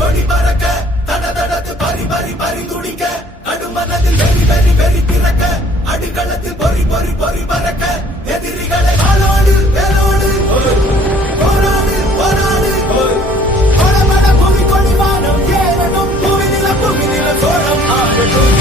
கொடி பறக்க தட தடத்து பறி பறி பறி துடிக்க கடுமனதில் வெறி வெறி வெறி பிறக்க அடிகளத்தில் பொறி பொறி பொறி பறக்க எதிரிகளை ஆளோடு வேலோடு போராடு போராடு கொடமட புவி கொடி வானம் ஏறணும் புவி நில சோழம் ஆகட்டும்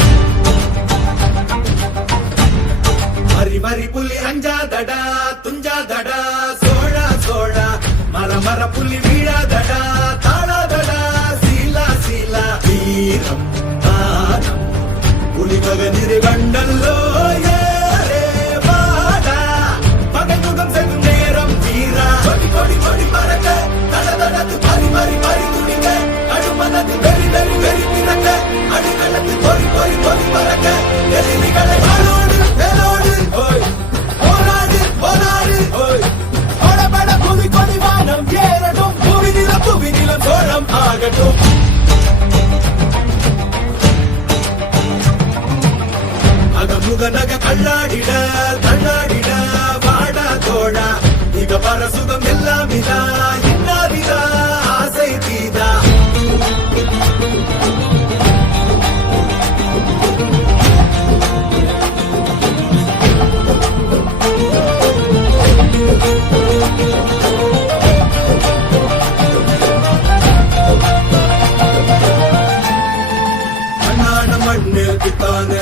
மறி மறி புலி அஞ்சாதடா துஞ்சாதடா சோழா சோழா மர மர புலி வீழாதடா தாழாதடா சீலா சீலா வீரம் தானம் புலி மகனிரு கண்டல்லோ ஏரே வாடா பகை முகம் செல்லும் நேரம் வீரா கொடி கொடி கொடி பறக்க தட தடத்து பறி பறி பறி துடிக்க அடுமனது வெறி வெறி வெறி பிறக்க அடிகளத்து பொறி பொறி பொறி பறக்க எதிரிகளை ஆளோடு வேலோடு போராடு போராடு கொடபட புவி கொடி வானம் ஏறட்டும் புவி நிலம் சோழம் ஆகட்டும் அகமுக நக கண்ணாடிட கண்ணாடிட வாடா தோழா இக பர சுகம் எல்லாம் இதா இன்னாரிதா ஆசை தீதா மண்ணில் பித்தானே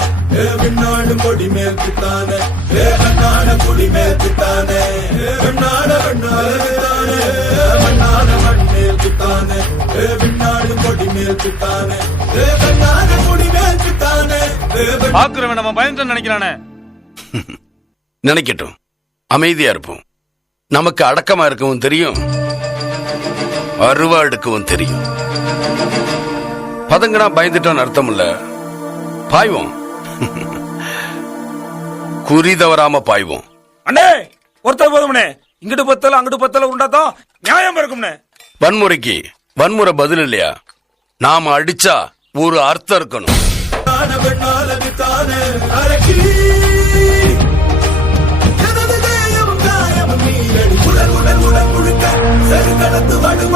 விண்ணாடு கொடி மேல் பித்தானே கண்ணாட கொடி மேல் பித்தானே வெண்ணாட வெண்ணாட பித்தானே மண்ணாட மண்ணில் பித்தானே விண்ணாடு கொடி மேல் பித்தானே கண்ணாட கொடி மேல் பித்தானே பாக்குறவன் நம்ம பயந்து நினைக்கிறானே. நினைக்கட்டும், அமைதியா இருப்போம். நமக்கு அடக்கமா இருக்கவும் தெரியும், அருவா எடுக்கவும் தெரியும். பதங்கனா பயந்துட்டோன்னு அர்த்தம் இல்ல, பாய்வோம். குறி தவறாம பாய்வோம். அண்ணே ஒருத்தர் போதும்னே, இங்கிட்டு பத்தல அங்கிட்டு பத்தல உண்டாதான் நியாயம் இருக்கும்னே. வன்முறைக்கு வன்முறை பதில் இல்லையா? நாம அடிச்சா ஒரு அர்த்தம் இருக்கணும். சருகளத்து வடுவ